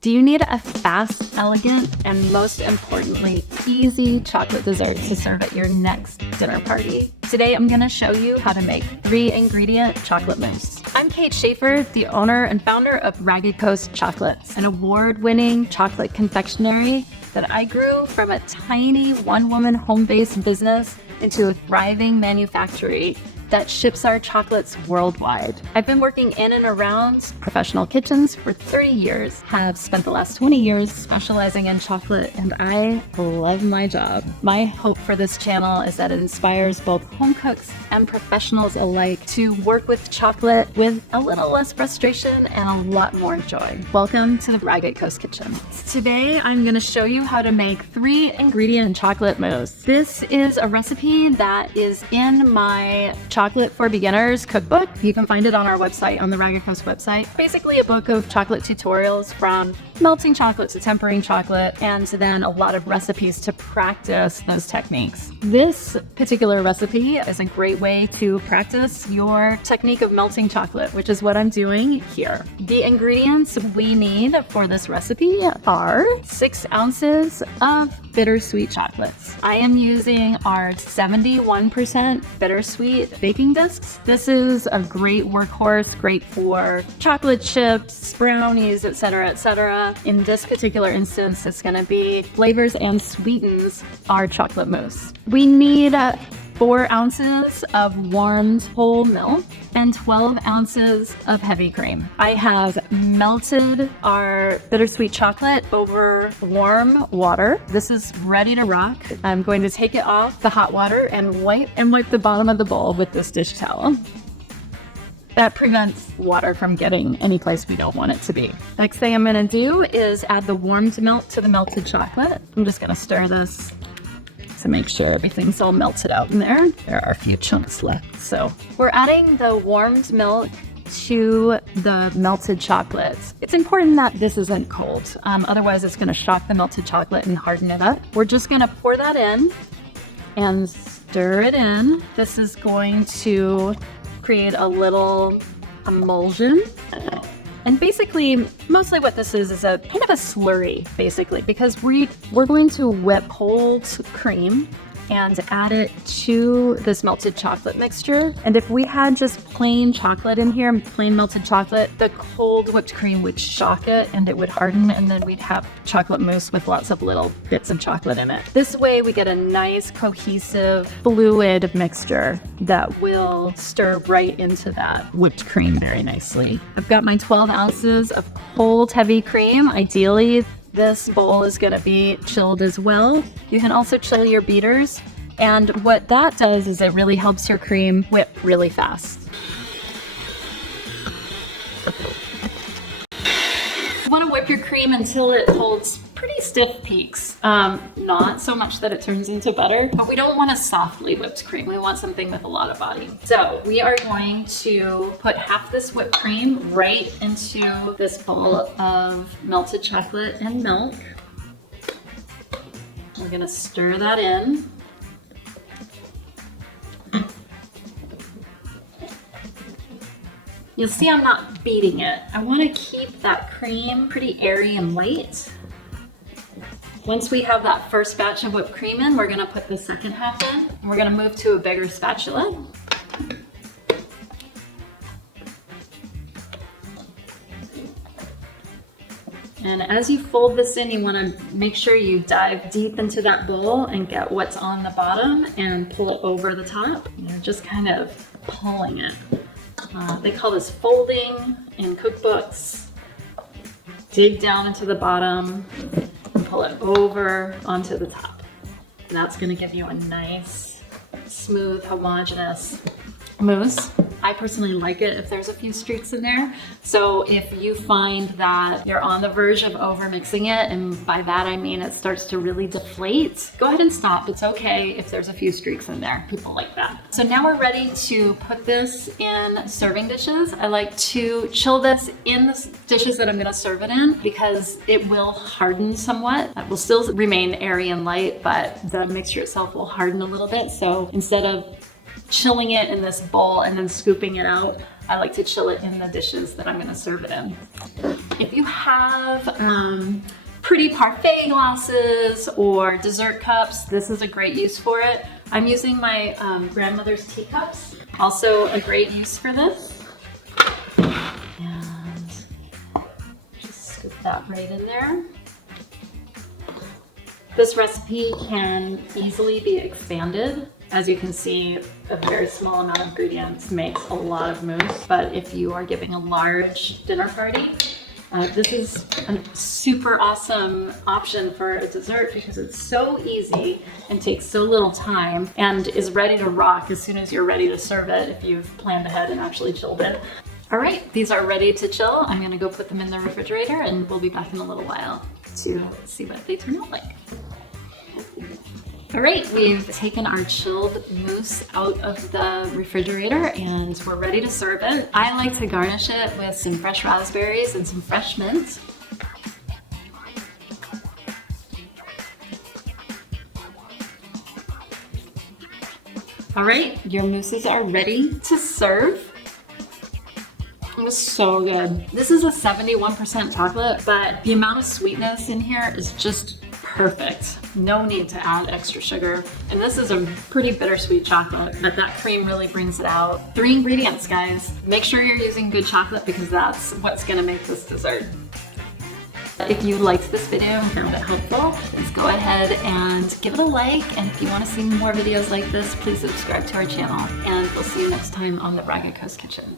Do you need a fast, elegant, and most importantly, easy chocolate dessert to serve at your next dinner party? Today, I'm going to show you how to make 3-ingredient chocolate mousse. I'm Kate Shaffer, the owner and founder of Ragged Coast Chocolates, an award-winning chocolate confectionery that I grew from a tiny one-woman home-based business into a thriving manufactory that ships our chocolates worldwide. I've been working in and around professional kitchens for 30 years, have spent the last 20 years specializing in chocolate, and I love my job. My hope for this channel is that it inspires both home cooks and professionals alike to work with chocolate with a little less frustration and a lot more joy. Welcome to the Ragged Coast Kitchen. Today, I'm gonna show you how to make 3-ingredient chocolate mousse. This is a recipe that is in my Chocolate for Beginners cookbook. You can find it on our website, on the Ragged Coast website. Basically a book of chocolate tutorials from melting chocolate to tempering chocolate, and then a lot of recipes to practice those techniques. This particular recipe is a great way to practice your technique of melting chocolate, which is what I'm doing here. The ingredients we need for this recipe are 6 ounces of bittersweet chocolates. I am using our 71% bittersweet baking discs. This is a great workhorse, great for chocolate chips, brownies, etc., etc. In this particular instance, it's going to be flavors and sweetens our chocolate mousse. We need 4 ounces of warmed whole milk and 12 ounces of heavy cream. I have melted our bittersweet chocolate over warm water. This is ready to rock. I'm going to take it off the hot water and wipe the bottom of the bowl with this dish towel. That prevents water from getting any place we don't want it to be. Next thing I'm gonna do is add the warmed milk to the melted chocolate. I'm just gonna stir this to make sure everything's all melted out in there. There are a few chunks left. So we're adding the warmed milk to the melted chocolates. It's important that this isn't cold. Otherwise it's gonna shock the melted chocolate and harden it up. We're just gonna pour that in and stir it in. This is going to create a little emulsion. And basically, mostly what this is a kind of a slurry, basically, because we're going to whip cold cream and add it to this melted chocolate mixture. And if we had just plain chocolate in here, plain melted chocolate, the cold whipped cream would shock it and it would harden, and then we'd have chocolate mousse with lots of little bits of chocolate in it. This way we get a nice cohesive fluid mixture that will stir right into that whipped cream very nicely. I've got my 12 ounces of cold heavy cream. Ideally, this bowl is going to be chilled as well. You can also chill your beaters, and what that does is it really helps your cream whip really fast. You want to whip your cream until it holds pretty stiff peaks. Not so much that it turns into butter, but we don't want a softly whipped cream. We want something with a lot of body. So we are going to put half this whipped cream right into this bowl of melted chocolate and milk. We're gonna stir that in. You'll see I'm not beating it. I want to keep that cream pretty airy and light. Once we have that first batch of whipped cream in, we're going to put the second half in. And we're going to move to a bigger spatula. And as you fold this in, you want to make sure you dive deep into that bowl and get what's on the bottom and pull it over the top. You're just kind of pulling it. They call this folding in cookbooks. Dig down into the bottom and pull it over onto the top. And that's going to give you a nice, smooth, homogeneous mousse. I personally like it if there's a few streaks in there. So if you find that you're on the verge of over mixing it, and by that I mean it starts to really deflate, go ahead and stop. It's okay if there's a few streaks in there. People like that. So now we're ready to put this in serving dishes. I like to chill this in the dishes that I'm gonna serve it in because it will harden somewhat. It will still remain airy and light, but the mixture itself will harden a little bit. So instead of chilling it in this bowl and then scooping it out. I like to chill it in the dishes that I'm gonna serve it in. If you have pretty parfait glasses or dessert cups, this is a great use for it. I'm using my grandmother's teacups. Also a great use for this. And just scoop that right in there. This recipe can easily be expanded. As you can see, a very small amount of ingredients makes a lot of mousse, but if you are giving a large dinner party, this is a super awesome option for a dessert because it's so easy and takes so little time and is ready to rock as soon as you're ready to serve it if you've planned ahead and actually chilled it. All right, these are ready to chill. I'm gonna go put them in the refrigerator and we'll be back in a little while to see what they turn out like. All right, we've taken our chilled mousse out of the refrigerator and we're ready to serve it. I like to garnish it with some fresh raspberries and some fresh mint. All right, your mousses are ready to serve. It was so good. This is a 71% chocolate, but the amount of sweetness in here is just perfect. No need to add extra sugar. And this is a pretty bittersweet chocolate, but that cream really brings it out. 3 ingredients, guys. Make sure you're using good chocolate because that's what's gonna make this dessert. If you liked this video and found it helpful, please go ahead and give it a like. And if you want to see more videos like this, please subscribe to our channel. And we'll see you next time on the Ragged Coast Kitchen.